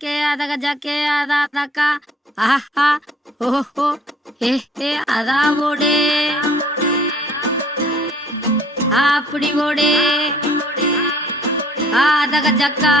ஜக்கே அதக ஜக்கே அதா தக்கா ஆஹா ஓஹோ ஏ ஏ அதா ஓடே அப்படி ஓடே அதக ஜக்கா